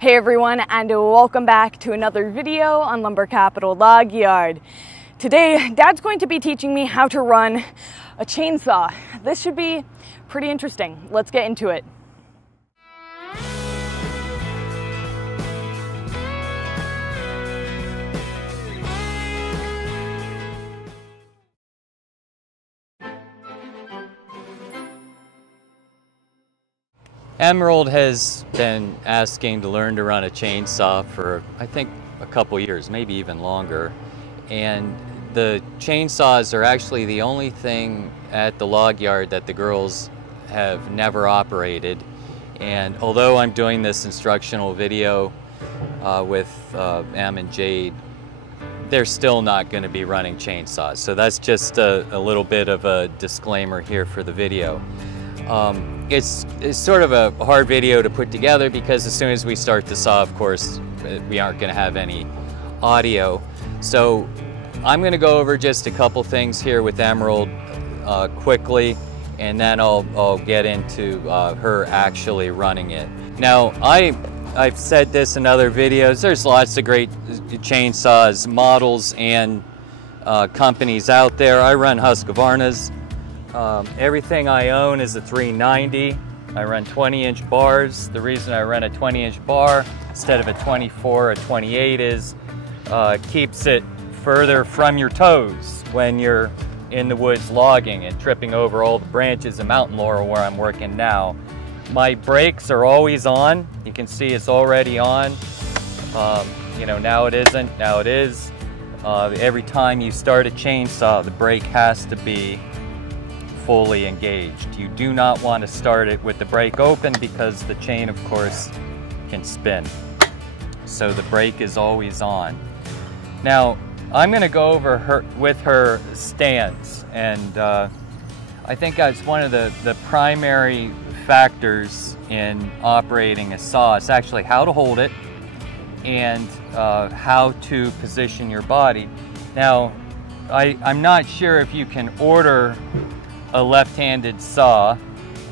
Hey everyone, and welcome back to another video on Lumber Capital Log Yard. Today, Dad's going to be teaching me how to run a chainsaw. This should be pretty interesting. Let's get into it. Emerald has been asking to learn to run a chainsaw for, I think, a couple years, maybe even longer. And the chainsaws are actually the only thing at the log yard that the girls have never operated. And although I'm doing this instructional video with Em and Jade, they're still not going to be running chainsaws. So that's just a little bit of a disclaimer here for the video. It's sort of a hard video to put together because as soon as we start the saw, of course, we aren't going to have any audio. So I'm going to go over just a couple things here with Emerald quickly, and then I'll get into her actually running it. Now, I've said this in other videos, there's lots of great chainsaws, models, and companies out there. I run Husqvarnas. Everything I own is a 390. I run 20-inch bars. The reason I run a 20-inch bar instead of a 24 or 28 is keeps it further from your toes when you're in the woods logging and tripping over all the branches of mountain laurel where I'm working now. My brakes are always on. You can see it's already on. You know, now it isn't, now it is. Every time you start a chainsaw, the brake has to be fully engaged. You do not want to start it with the brake open because the chain, of course, can spin. So the brake is always on. Now, I'm going to go over her stands, and I think that's one of the primary factors in operating a saw. It's actually how to hold it and how to position your body. Now, I'm not sure if you can order a left-handed saw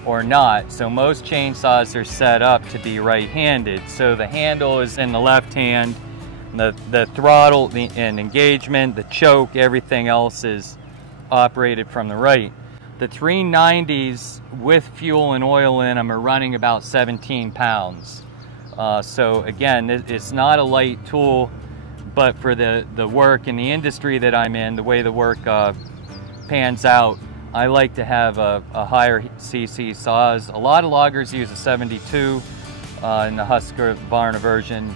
or not. So most chainsaws are set up to be right-handed. So the handle is in the left hand, the throttle and engagement, the choke, everything else is operated from the right. The 390s with fuel and oil in them are running about 17 pounds. So again, it's not a light tool, but for the work in the industry that I'm in, the way the work pans out, I like to have a higher cc saws. A lot of loggers use a 72 in the Husqvarna version.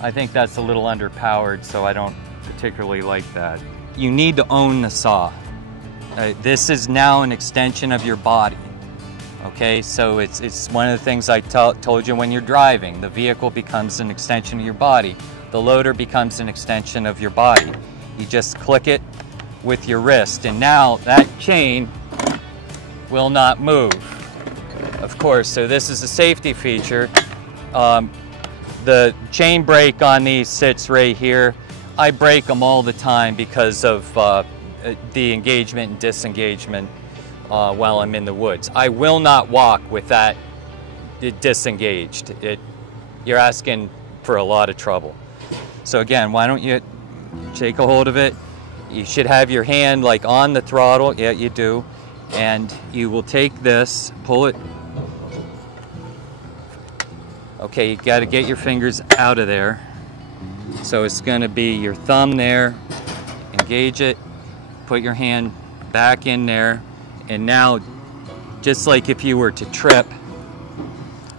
I think that's a little underpowered, so I don't particularly like that. You need to own the saw. This is now an extension of your body. Okay, so it's one of the things I told you when you're driving. The vehicle becomes an extension of your body. The loader becomes an extension of your body. You just click it with your wrist, and now that chain will not move, of course. So this is a safety feature. The chain brake on these sits right here. I break them all the time because of the engagement and disengagement while I'm in the woods. I will not walk with that disengaged. You're asking for a lot of trouble. So again, why don't you take a hold of it? You should have your hand like on the throttle. Yeah, you do. And you will take this, pull it. Okay, you got to get your fingers out of there. So it's going to be your thumb there. Engage it. Put your hand back in there. And now, just like if you were to trip.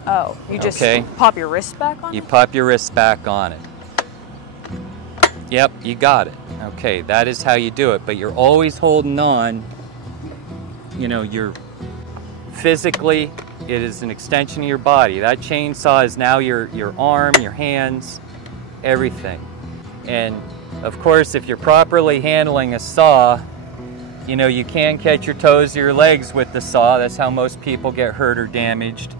Oh, you just pop your wrist back on it? You pop your wrist back on it. Yep, you got it. Okay, that is how you do it, but you're always holding on. You know, you're physically, it is an extension of your body. That chainsaw is now your arm, your hands, everything. And of course, if you're properly handling a saw, you know, you can catch your toes or your legs with the saw. That's how most people get hurt or damaged.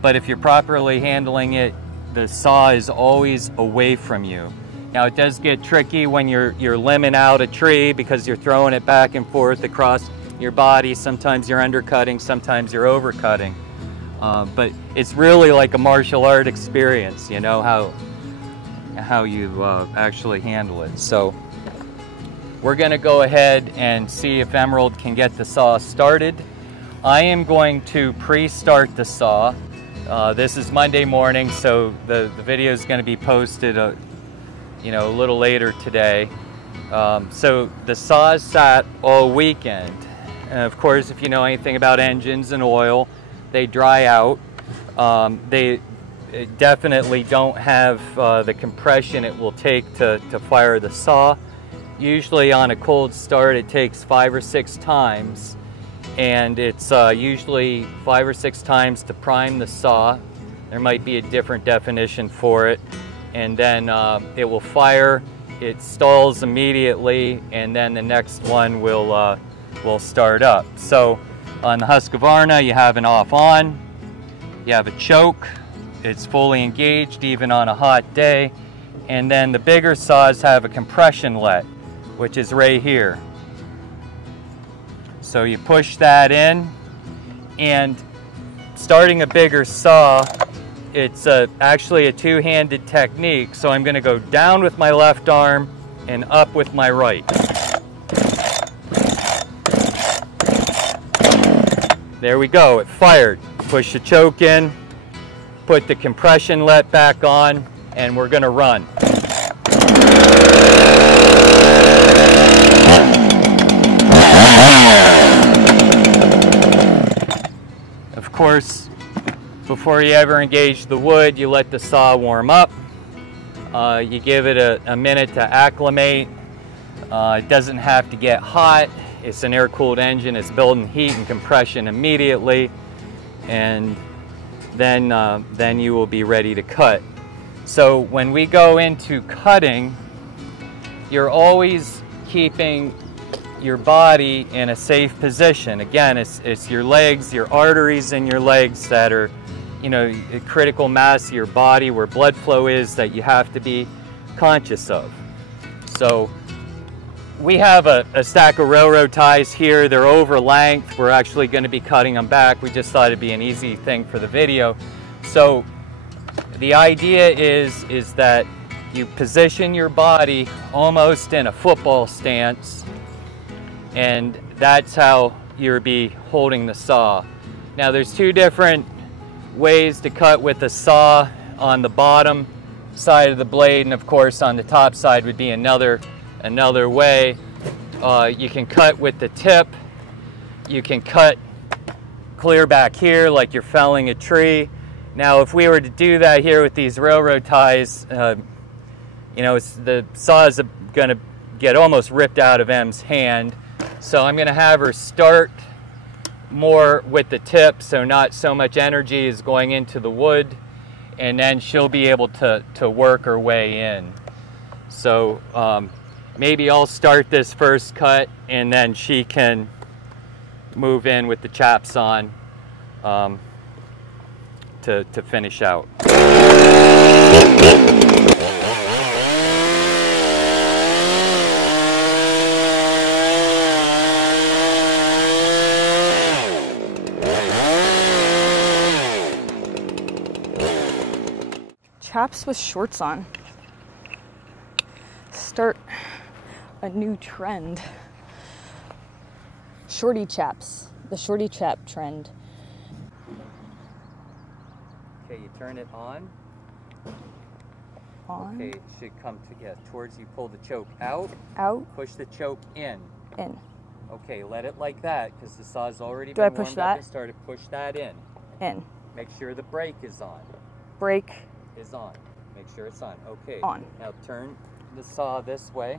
But if you're properly handling it, the saw is always away from you. Now it does get tricky when you're limbing out a tree because you're throwing it back and forth across your body. Sometimes you're undercutting, sometimes you're overcutting. But it's really like a martial art experience, you know, how you actually handle it. So we're gonna go ahead and see if Emerald can get the saw started. I am going to pre-start the saw. This is Monday morning, so the video is gonna be posted you know, a little later today. So the saw sat all weekend. And of course, if you know anything about engines and oil, they dry out. They definitely don't have the compression it will take to fire the saw. Usually on a cold start it takes 5 or 6 times, and it's usually 5 or 6 times to prime the saw. There might be a different definition for it, and then it will fire. It stalls immediately, and then the next one will start up. So on the Husqvarna, you have an off-on, you have a choke, it's fully engaged even on a hot day, and then the bigger saws have a compression let, which is right here. So you push that in, and starting a bigger saw, it's actually a two-handed technique. So I'm going to go down with my left arm and up with my right. There we go, it fired. Push the choke in, put the compression let back on, and we're going to run. Of course, before you ever engage the wood, you let the saw warm up. You give it a minute to acclimate. It doesn't have to get hot. It's an air-cooled engine. It's building heat and compression immediately, and then you will be ready to cut. So when we go into cutting, you're always keeping your body in a safe position. Again, it's your legs, your arteries in your legs that are, you know, a critical mass of your body where blood flow is that you have to be conscious of. So we have a stack of railroad ties here. They're over length. We're actually going to be cutting them back. We just thought it'd be an easy thing for the video. So the idea is that you position your body almost in a football stance, and that's how you'll be holding the saw. Now there's 2 different ways to cut with a saw. On the bottom side of the blade, and of course on the top side would be another way. You can cut with the tip. You can cut clear back here like you're felling a tree. Now if we were to do that here with these railroad ties, you know, the saw is going to get almost ripped out of Em's hand. So I'm going to have her start more with the tip, so not so much energy is going into the wood, and then she'll be able to work her way in. So maybe I'll start this first cut, and then she can move in with the chaps on to finish out. Chaps with shorts on. Start a new trend. Shorty chaps. The shorty chap trend. Okay, you turn it on. On. Okay, it should come towards you. Pull the choke out. Out. Push the choke in. In. Okay, let it like that because the saw's already Do I been push warmed that? up and started. Push that in. In. Make sure the brake is on. Brake. Is on. Make sure it's on. Okay. On. Now turn the saw this way,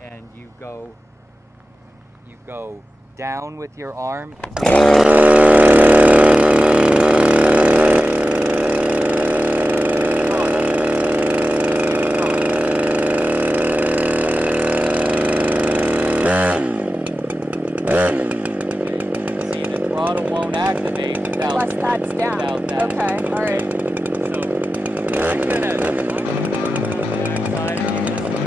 and you go down with your arm. See, the throttle won't activate without. Unless that's down. Without that. Okay. All right. So I'm gonna backside of you this way.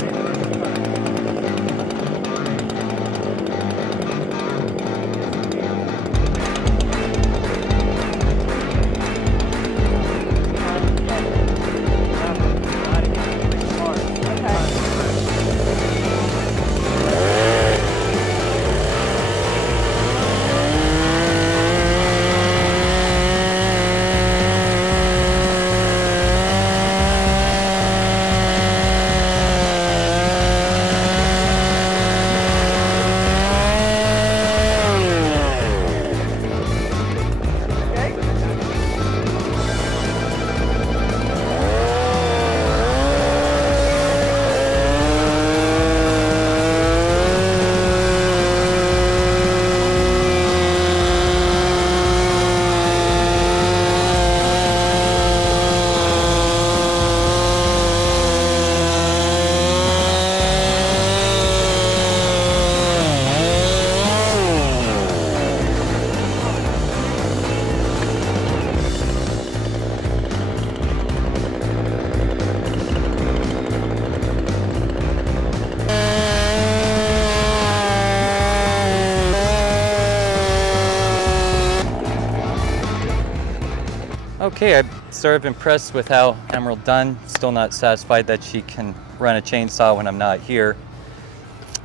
Okay, I'm sort of impressed with how Emerald done. Still not satisfied that she can run a chainsaw when I'm not here.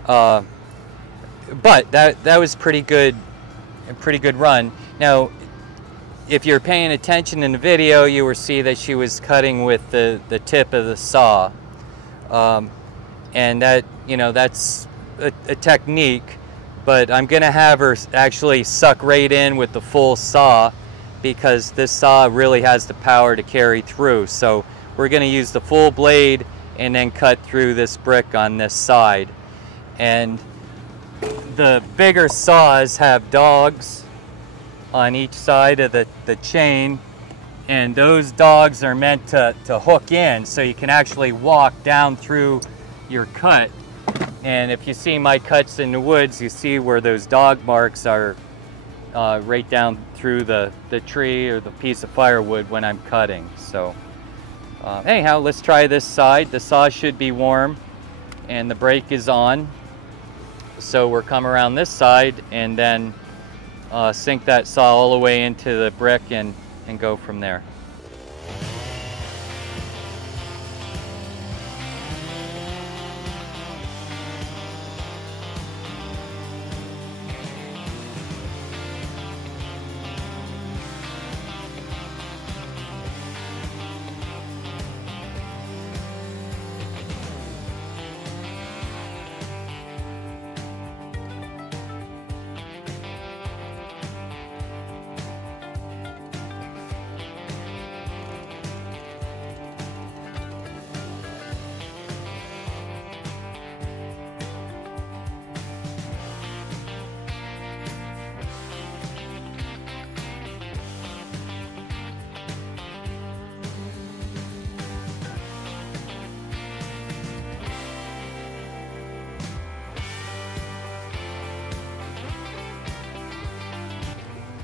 But that was pretty good, a pretty good run. Now, if you're paying attention in the video, you will see that she was cutting with the tip of the saw. And that, you know, that's a technique, but I'm gonna have her actually suck right in with the full saw, because this saw really has the power to carry through. So we're gonna use the full blade and then cut through this brick on this side. And the bigger saws have dogs on each side of the chain, and those dogs are meant to hook in, so you can actually walk down through your cut. And if you see my cuts in the woods, you see where those dog marks are right down through the tree or the piece of firewood when I'm cutting. So anyhow, let's try this side. The saw should be warm and the brake is on. So we'll come around this side and then sink that saw all the way into the brick and go from there.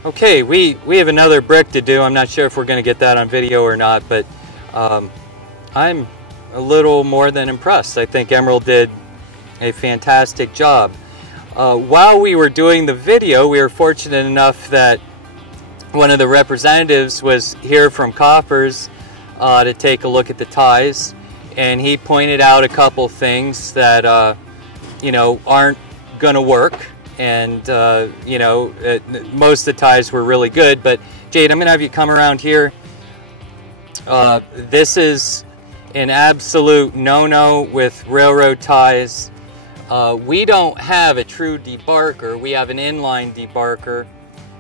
Okay, we have another brick to do. I'm not sure if we're going to get that on video or not, but I'm a little more than impressed. I think Emerald did a fantastic job. While we were doing the video, we were fortunate enough that one of the representatives was here from Koppers to take a look at the ties, and he pointed out a couple things that you know, aren't going to work. And you know, most of the ties were really good. But Jade, I'm gonna have you come around here. This is an absolute no-no with railroad ties. We don't have a true debarker. We have an inline debarker.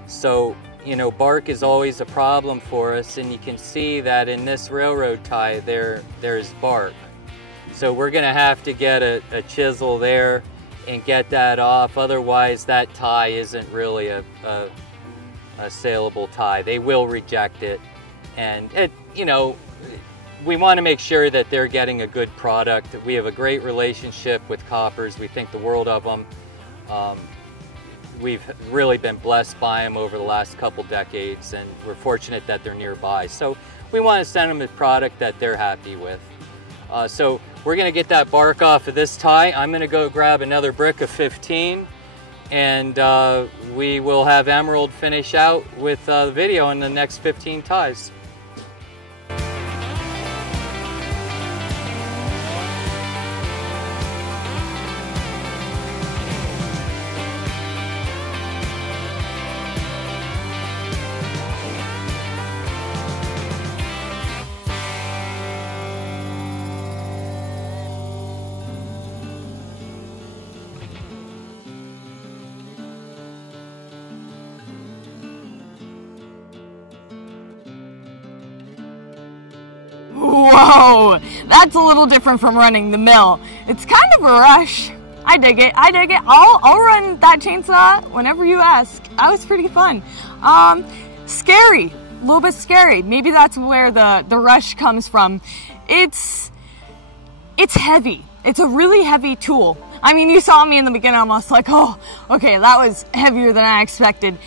So, you know, bark is always a problem for us, and you can see that in this railroad tie there's bark. So we're gonna have to get a chisel there and get that off. Otherwise, that tie isn't really a saleable tie. They will reject it. And it, you know, we want to make sure that they're getting a good product. We have a great relationship with Koppers. We think the world of them. We've really been blessed by them over the last couple decades, and we're fortunate that they're nearby. So we want to send them a product that they're happy with. So we're going to get that bark off of this tie. I'm going to go grab another brick of 15, and we will have Emerald finish out with the video on the next 15 ties. Whoa, that's a little different from running the mill. It's kind of a rush. I dig it, I dig it. I'll run that chainsaw whenever you ask. That was pretty fun. Scary, a little bit scary. Maybe that's where the rush comes from. It's heavy. It's a really heavy tool. I mean, you saw me in the beginning, I'm almost like, oh, okay, that was heavier than I expected.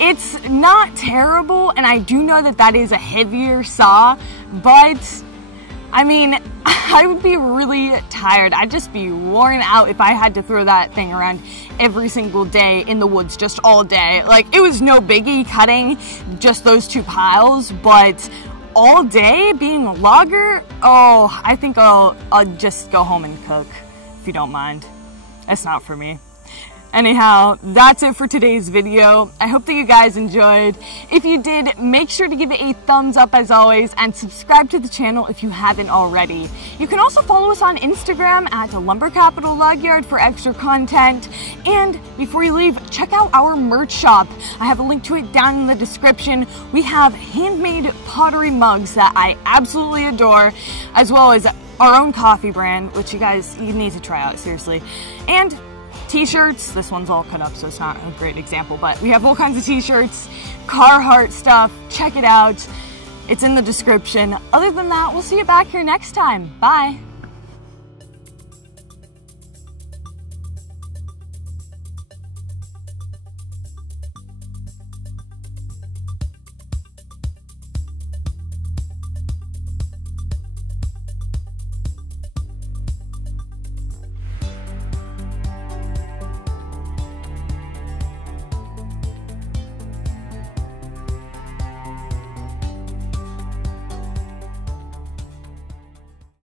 It's not terrible, and I do know that that is a heavier saw, but I mean, I would be really tired. I'd just be worn out if I had to throw that thing around every single day in the woods just all day. Like, it was no biggie cutting just those 2 piles, but all day being a logger, oh, I think I'll just go home and cook, if you don't mind. That's not for me. Anyhow, that's it for today's video. I hope that you guys enjoyed. If you did, make sure to give it a thumbs up as always and subscribe to the channel if you haven't already. You can also follow us on Instagram at Lumber Capital Log Yard for extra content. And before you leave, check out our merch shop. I have a link to it down in the description. We have handmade pottery mugs that I absolutely adore, as well as our own coffee brand, which you need to try out, seriously. And t-shirts. This one's all cut up, so it's not a great example, but we have all kinds of t-shirts, Carhartt stuff. Check it out. It's in the description. Other than that, we'll see you back here next time. Bye.